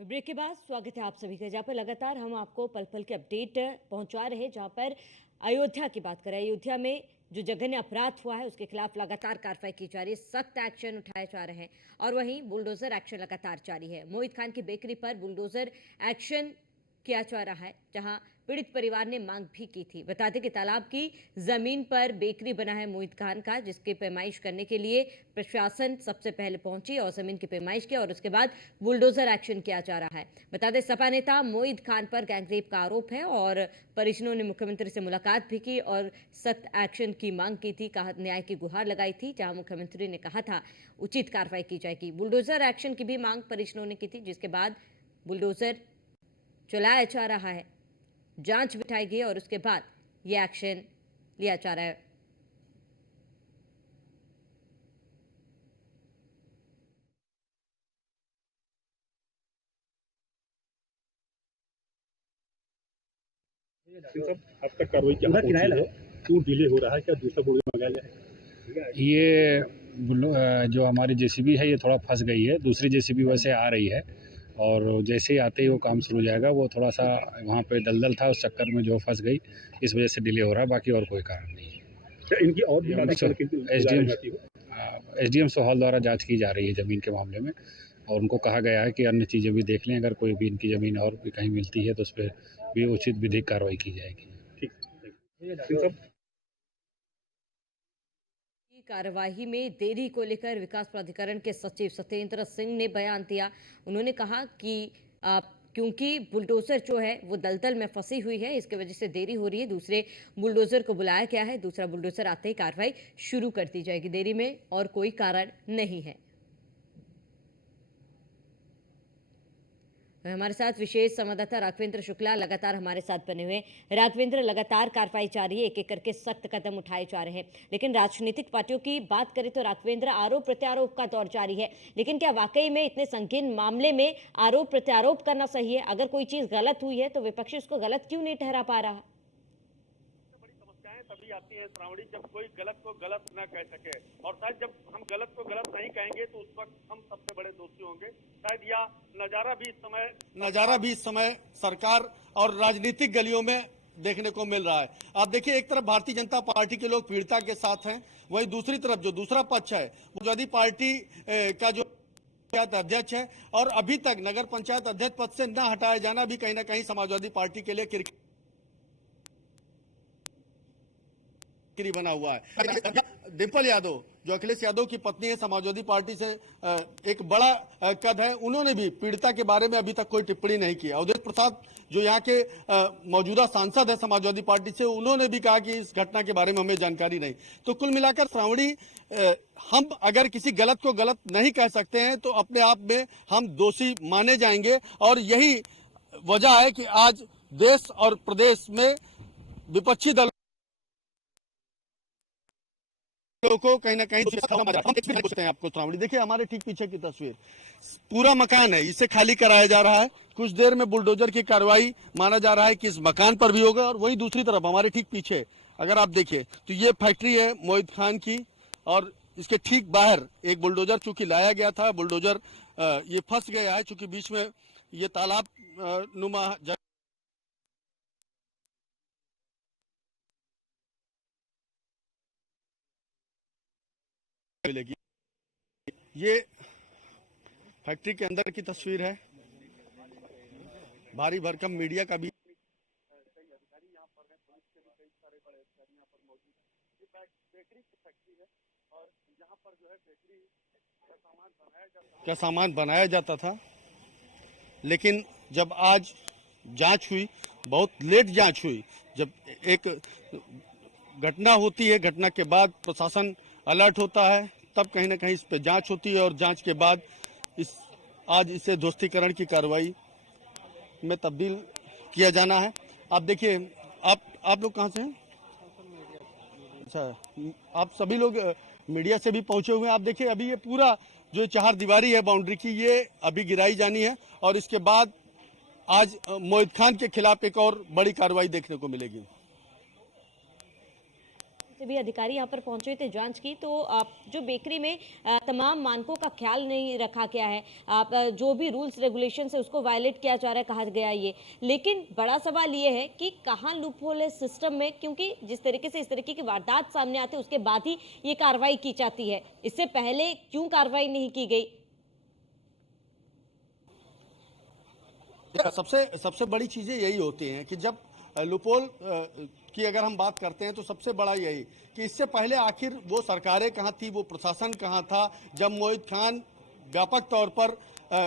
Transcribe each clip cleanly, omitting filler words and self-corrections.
Break के बाद स्वागत है आप सभी का, जहाँ पर लगातार हम आपको पल पल के अपडेट पहुंचा रहे हैं। जहाँ पर अयोध्या की बात करें, अयोध्या में जो जघन्य अपराध हुआ है उसके खिलाफ लगातार कार्रवाई की जा रही है, सख्त एक्शन उठाए जा रहे हैं। और वहीं बुलडोजर एक्शन लगातार जारी है। मोहित खान की बेकरी पर बुलडोजर एक्शन किया जा रहा है, जहां पीड़ित परिवार ने मांग भी की थी। बता दें कि तालाब की जमीन पर बेकरी बना है मोहित खान का, जिसकी पैमाइश करने के लिए प्रशासन सबसे पहले पहुंची और जमीन की पैमाइश किया और उसके बाद बुलडोजर एक्शन किया जा रहा है। बता दें सपा नेता मोहित खान पर गैंगरेप का आरोप है और परिजनों ने मुख्यमंत्री से मुलाकात भी की और सख्त एक्शन की मांग की थी, कहा न्याय की गुहार लगाई थी, जहां मुख्यमंत्री ने कहा था उचित कार्रवाई की जाएगी। बुलडोजर एक्शन की भी मांग परिजनों ने की थी, जिसके बाद बुलडोजर चलाया जा रहा है, जांच बिठाई गई और उसके बाद यह एक्शन लिया जा रहा है। अब तक कार्रवाई क्या पहुंची है, क्यों डिले हो रहा है, क्या दूसरा बोर्ड मंगाया जाए? ये जो हमारी जेसीबी है ये थोड़ा फंस गई है, दूसरी जेसीबी वैसे आ रही है और जैसे ही आते ही वो काम शुरू हो जाएगा। वो थोड़ा सा वहाँ पे दलदल था, उस चक्कर में जो फंस गई, इस वजह से डिले हो रहा है, बाकी और कोई कारण नहीं है। इनकी और भी एसडीएम सोहाल द्वारा जांच की जा रही है ज़मीन के मामले में और उनको कहा गया है कि अन्य चीज़ें भी देख लें, अगर कोई भी इनकी ज़मीन और भी कहीं मिलती है तो उस पर भी उचित विधिक कार्रवाई की जाएगी। कार्यवाही में देरी को लेकर विकास प्राधिकरण के सचिव सत्येंद्र सिंह ने बयान दिया। उन्होंने कहा कि क्योंकि बुलडोजर जो है वो दलदल में फंसी हुई है, इसकी वजह से देरी हो रही है। दूसरे बुलडोजर को बुलाया गया है, दूसरा बुलडोजर आते ही कार्रवाई शुरू कर दी जाएगी। देरी में और कोई कारण नहीं है। हमारे साथ विशेष संवाददाता राघवेंद्र शुक्ला लगातार हमारे साथ बने हुए। राघवेंद्र, लगातार कार्रवाई जारी है, एक एक करके सख्त कदम उठाए जा रहे हैं, लेकिन राजनीतिक पार्टियों की बात करें तो राघवेंद्र, आरोप प्रत्यारोप का दौर जारी है। लेकिन क्या वाकई में इतने संगीन मामले में आरोप प्रत्यारोप करना सही है? अगर कोई चीज गलत हुई है तो विपक्षी उसको गलत क्यों नहीं ठहरा पा रहा? तभी आती है श्रावणी, जब कोई गलत को गलत न कह सके, और शायद जब हम गलत को गलत नहीं कहेंगे तो उस वक्त हम सबसे बड़े दोषी होंगे। शायद यह नजारा भी इस समय सरकार और राजनीतिक गलियों में देखने को मिल रहा है। आप देखिए, एक तरफ भारतीय जनता पार्टी के लोग पीड़िता के साथ हैं, वहीं दूसरी तरफ जो दूसरा पक्ष है समाजवादी पार्टी का जो पंचायत अध्यक्ष है, और अभी तक नगर पंचायत अध्यक्ष पद से न हटाया जाना भी कहीं ना कहीं समाजवादी पार्टी के लिए किरकिरी बना हुआ है। डिंपल यादव जो अखिलेश यादव की पत्नी है, समाजवादी पार्टी से एक बड़ा कद है, उन्होंने भी पीड़िता के बारे में अभी तक कोई टिप्पणी नहीं की। अवधेश प्रसाद जो यहाँ के मौजूदा सांसद है समाजवादी पार्टी से, उन्होंने भी कहा कि इस घटना के बारे में हमें जानकारी नहीं। तो कुल मिलाकर श्रावणी, हम अगर किसी गलत को गलत नहीं कह सकते हैं तो अपने आप में हम दोषी माने जाएंगे, और यही वजह है कि आज देश और प्रदेश में विपक्षी दल को कहीं ना कहीं हैं। आपको श्रावणी देखिए, हमारे ठीक पीछे की तस्वीर, पूरा मकान है, इसे खाली कराया जा रहा है। कुछ देर में बुलडोजर की कार्रवाई माना जा रहा है कि इस मकान पर भी होगा। और वही दूसरी तरफ हमारे ठीक पीछे अगर आप देखिए तो ये फैक्ट्री है मोहित खान की, और इसके ठीक बाहर एक बुलडोजर चूंकि लाया गया था, बुलडोजर ये फंस गया है चूंकि बीच में ये तालाब नुमा मिलेगी। ये फैक्ट्री के अंदर की तस्वीर है। भारी भरकम मीडिया का भी का सामान बनाया जाता था, लेकिन जब आज जांच हुई, बहुत लेट जांच हुई, जब एक घटना होती है, घटना के बाद प्रशासन अलर्ट होता है, तब कहीं ना कहीं इस पर जांच होती है और जांच के बाद आज इसे ध्वस्तीकरण की कार्रवाई में तब्दील किया जाना है। आप देखिए, आप लोग कहाँ से हैं? अच्छा, आप सभी लोग मीडिया से भी पहुंचे हुए हैं। आप देखिए, अभी ये पूरा जो चार दीवारी है बाउंड्री की, ये अभी गिराई जानी है और इसके बाद आज मोहित खान के खिलाफ एक और बड़ी कार्रवाई देखने को मिलेगी। से भी अधिकारी यहाँ पर पहुंचे थे जांच की, तो जो बेकरी में तमाम मानकों का ख्याल नहीं रखा गया है, जो भी रूल्स रेगुलेशन है उसको वायलेट किया जा रहा है कहा गया ये। लेकिन बड़ा सवाल ये है कि कहाँ लूपहोल है सिस्टम में, क्योंकि जिस तरीके से इस तरीके की वारदात सामने आती है उसके बाद ही ये कार्रवाई की जाती है, इससे पहले क्यों कार्रवाई नहीं की गई? सबसे बड़ी चीजें यही होती हैं कि जब लूपोल की अगर हम बात करते हैं तो सबसे बड़ा यही कि इससे पहले आखिर वो सरकारें कहाँ थी, वो प्रशासन कहाँ था जब मोहित खान व्यापक तौर पर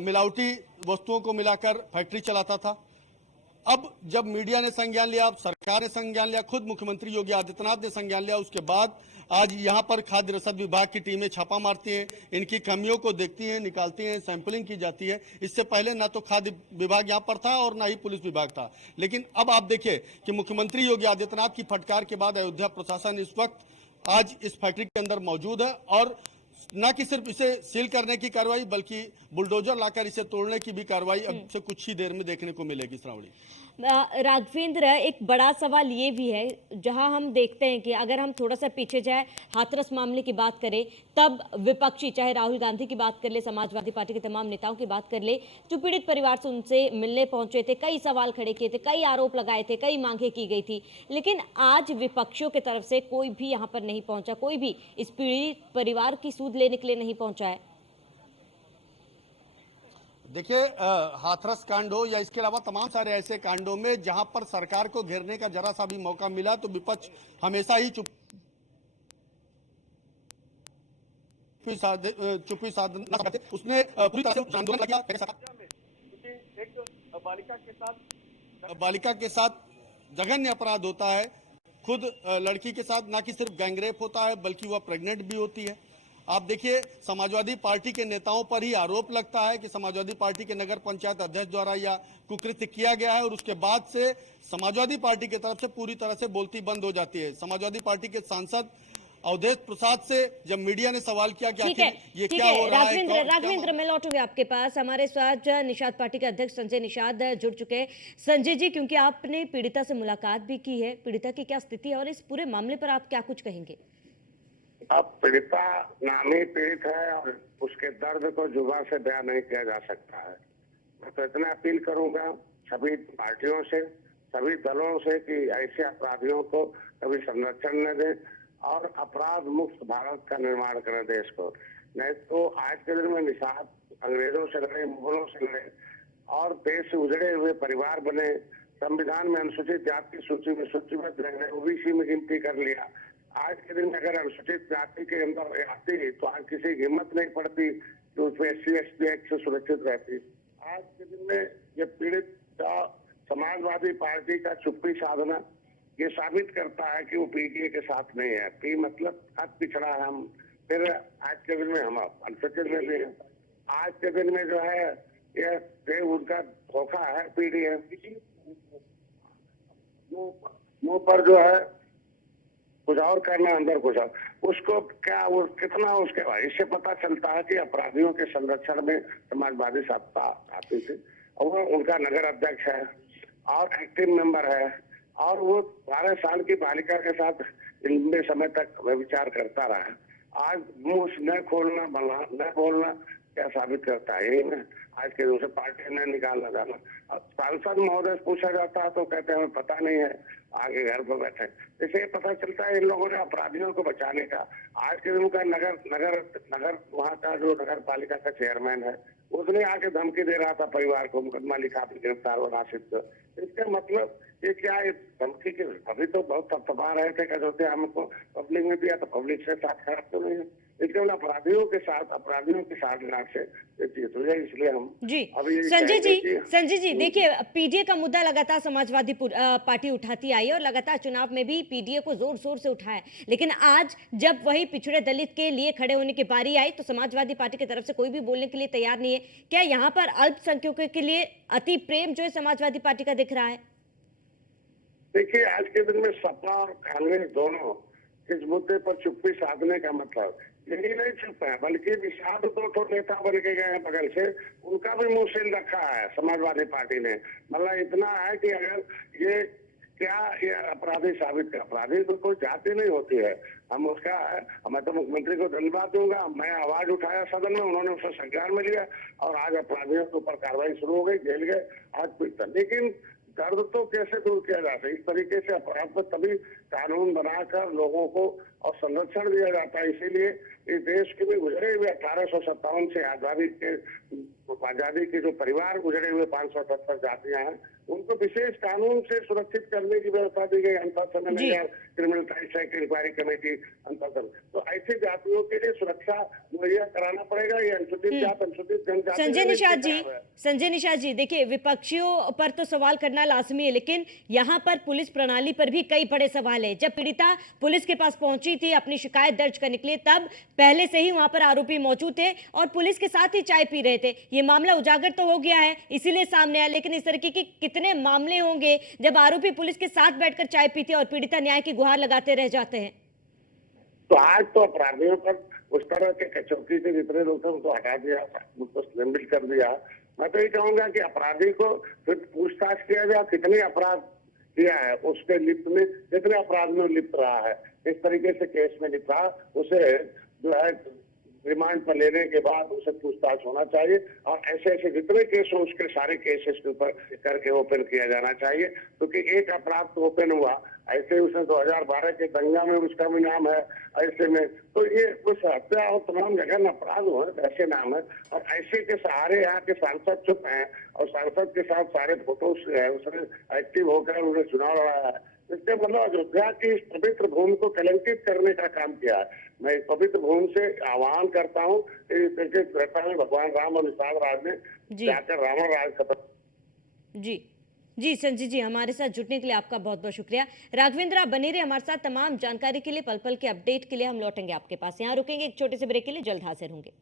मिलावटी वस्तुओं को मिलाकर फैक्ट्री चलाता था। अब जब मीडिया ने संज्ञान लिया, अब सरकार ने संज्ञान लिया, खुद मुख्यमंत्री योगी आदित्यनाथ ने संज्ञान लिया, उसके बाद आज यहाँ पर खाद्य रसद विभाग की टीमें छापा मारती हैं, इनकी कमियों को देखती हैं, निकालती हैं, सैंपलिंग की जाती है। इससे पहले ना तो खाद्य विभाग यहाँ पर था और ना ही पुलिस विभाग था। लेकिन अब आप देखिए कि मुख्यमंत्री योगी आदित्यनाथ की फटकार के बाद अयोध्या प्रशासन इस वक्त आज इस फैक्ट्री के अंदर मौजूद है और न कि सिर्फ इसे सील करने की कार्रवाई बल्कि बुलडोजर लाकर इसे तोड़ने की भी कार्रवाई अब से कुछ ही देर में देखने को मिलेगी। श्रावणी, राघवेंद्र, एक बड़ा सवाल ये भी है, जहां हम देखते हैं कि अगर हम थोड़ा सा पीछे जाए, हाथरस मामले की बात करें, तब विपक्षी चाहे राहुल गांधी की बात कर ले, समाजवादी पार्टी के तमाम नेताओं की बात कर ले, जो पीड़ित परिवार से उनसे मिलने पहुंचे थे, कई सवाल खड़े किए थे, कई आरोप लगाए थे, कई मांगे की गई थी, लेकिन आज विपक्षियों की तरफ से कोई भी यहाँ पर नहीं पहुंचा, कोई भी इस पीड़ित परिवार की सूद लेने के लिए नहीं पहुंचा है। देखिए, हाथरस कांड हो या इसके अलावा तमाम सारे ऐसे कांडों में जहां पर सरकार को घेरने का जरा सा भी मौका मिला तो विपक्ष हमेशा ही चुप्पी साधना करते। उसने पूरी तरह से आंदोलन किया। एक बालिका के साथ जघन्य अपराध होता है, खुद लड़की के साथ न कि सिर्फ गैंगरेप होता है बल्कि वह प्रेग्नेंट भी होती है। आप देखिए, समाजवादी पार्टी के नेताओं पर ही आरोप लगता है कि समाजवादी पार्टी के नगर पंचायत अध्यक्ष द्वारा यह कुकृत्य किया गया है और उसके बाद से समाजवादी पार्टी की तरफ से पूरी तरह से बोलती बंद हो जाती है। समाजवादी पार्टी के सांसद अवधेश प्रसाद से जब मीडिया ने सवाल किया कि आखिर ये क्या हो रहा है। राघवेंद्र, मैं लौटूंगी आपके पास। हमारे साथ निषाद पार्टी के अध्यक्ष संजय निषाद जुड़ चुके हैं। संजय जी, क्योंकि आपने पीड़िता से मुलाकात भी की है, पीड़िता की क्या स्थिति है और इस पूरे मामले पर आप क्या कुछ कहेंगे? अब पीड़िता नामी पीड़ित है और उसके दर्द को जुबान से बयान नहीं किया जा सकता है। मैं तो इतना अपील करूंगा सभी पार्टियों से, सभी दलों से कि ऐसे अपराधियों को कभी संरक्षण न दें और अपराध मुक्त भारत का निर्माण करें देश को। नहीं तो आज के दिन में निषाद अंग्रेजों से लड़े, मुगलों से लड़े और देश से उजड़े हुए परिवार बने, संविधान में अनुसूचित जाति की सूची में सूचीबद्ध रहने, ओबीसी में गिनती कर लिया। आज के दिन में अगर अनुसूचित जाति के अंदर आती तो आज किसी की हिम्मत नहीं पड़ती कि उसमें SC ST एक्ट से सुरक्षित रहती। आज के दिन में ये पीड़ित समाजवादी पार्टी का चुप्पी साधना ये साबित करता है कि वो PDA के साथ नहीं है। पी मतलब हद पिछड़ा है हम। फिर आज के दिन में हम अनुसूचित में भी हैं। आज के दिन में जो है ये उनका धोखा है PDA। मुंह पर जो है कुछ और करना, अंदर कुछ और, उसको क्या वो कितना उसके बाद इससे पता चलता है कि अपराधियों के संरक्षण में समाजवादी सत्ता आती थी और वो उनका नगर अध्यक्ष है और एक्टिव मेंबर है और वो 12 साल की बालिका के साथ लंबे समय तक विचार करता रहा। आज मुंह न खोलना, न बोलना क्या साबित करता है? यही ना आज के दूसरे पार्टी ने निकालना जाना। सांसद महोदय पूछा जाता है तो कहते हैं हमें पता नहीं है, आगे घर पर बैठे। इससे पता चलता है इन लोगों ने अपराधियों को बचाने का। आज के दिन का नगर वहाँ का जो नगर पालिका का चेयरमैन है उसने आके धमकी दे रहा था परिवार को, मुकदमा लिखा गिरफ्तार हो नासिक। इसका मतलब ये क्या है? धमकी के अभी तो बहुत थपथपा रहे थे, कहते हमको पब्लिक में दिया तो पब्लिक से साथ खराब तो नहीं है। इसके मतलब अपराधियों के साथ से इसलिए हम जी संजय जी देखिए, PDA का मुद्दा लगातार समाजवादी पार्टी उठाती आई है और लगातार चुनाव में भी PDA को जोर शोर से उठाया, लेकिन आज जब वही पिछड़े दलित के लिए खड़े होने की बारी आई तो समाजवादी पार्टी की तरफ से कोई भी बोलने के लिए तैयार नहीं है। क्या यहाँ पर अल्पसंख्यकों के लिए अति प्रेम जो है समाजवादी पार्टी का दिख रहा है? देखिए, आज के दिन में सपा और कांग्रेस दोनों इस मुद्दे पर चुप्पी साधने का मतलब यही नहीं चुप है, बल्कि निषाद 2 नेता बन के गए हैं बगल से, उनका भी मुंह सील रखा है समाजवादी पार्टी ने। मतलब इतना है कि अगर ये क्या ये अपराधी साबित कर, अपराधी तो कोई जाति नहीं होती है। हम उसका, मैं तो मुख्यमंत्री को धन्यवाद दूंगा, मैं आवाज उठाया सदन में, उन्होंने उसे संज्ञान में लिया और आज अपराधियों के ऊपर कार्रवाई शुरू हो गई, जेल गए आज पीड़ित। लेकिन दर्द तो कैसे दूर किया जाता है? इस तरीके से अपराध पर तभी कानून बनाकर लोगों को और संरक्षण दिया जाता है। इसीलिए इस देश के भी गुजरे हुए 1857 से आजादी के जो परिवार गुजरे हुए 578 जातियां हैं, उनको विशेष कानून से सुरक्षित करने की व्यवस्था दी गई। अंतर समय criminal tribes act inquiry committee अंतर्गत, तो ऐसी जातियों के लिए सुरक्षा मुहैया कराना पड़ेगा। ये अनुसूचित जात, अनुसूचित जनजाति। संजय निषाद जी, देखिए विपक्षियों पर तो सवाल करना लाजमी है, लेकिन यहाँ पर पुलिस प्रणाली पर भी कई बड़े सवाल है। जब पीड़िता पुलिस के पास पहुंची थी अपनी शिकायत दर्ज करने के लिए, तब पहले से ही वहां पर आरोपी मौजूद थे और पुलिस के साथ ही चाय पी रहे थे। ये मामला उजागर तो हो गया है, इसीलिए सामने आया, लेकिन इस तरीके के कितने मामले होंगे जब आरोपी पुलिस के साथ बैठकर चाय पीते और पीड़िता न्याय की गुहार लगाते रह जाते हैं? तो आज तो अपराधियों पर उस तरह के चौकी से जितने लोग थे उनको हटा दिया, उनको निलंबित कर दिया। मैं तो ये कहूंगा कि अपराधी को फिर पूछताछ किया जाए, कितने अपराध किया है उसके लिप्त में, जितने अपराध में लिप्त रहा है, इस तरीके से केस में लिप्त रहा, उसे जो है रिमांड पर लेने के बाद उसे पूछताछ होना चाहिए और ऐसे ऐसे जितने केस हो उसके सारे केसेस के ऊपर करके ओपन किया जाना चाहिए। क्योंकि एक अपराध तो ओपन हुआ, ऐसे उसने 2012 के दंगा में उसका भी नाम है, ऐसे में तो ये कुछ हत्या और तमाम जगह अपराध हुए ऐसे नाम है। और ऐसे के सहारे यहाँ के सांसद चुप हैं और सांसद के साथ सारे फोटो है, उसने एक्टिव होकर उन्हें चुनाव लड़ाया है। इसके मतलब अयोध्या की इस पवित्र भूमि को कलंकित करने का काम किया है। मैं इस पवित्र भूमि से आह्वान करता हूँ, भगवान राम और निषाद राज ने जाकर रावण राज खत्म। जी संजय जी, हमारे साथ जुड़ने के लिए आपका बहुत बहुत शुक्रिया। राघवेंद्र, आप बने रहे हमारे साथ तमाम जानकारी के लिए, पल पल के अपडेट के लिए। हम लौटेंगे आपके पास, यहाँ रुकेंगे एक छोटे से ब्रेक के लिए, जल्द हाजिर होंगे।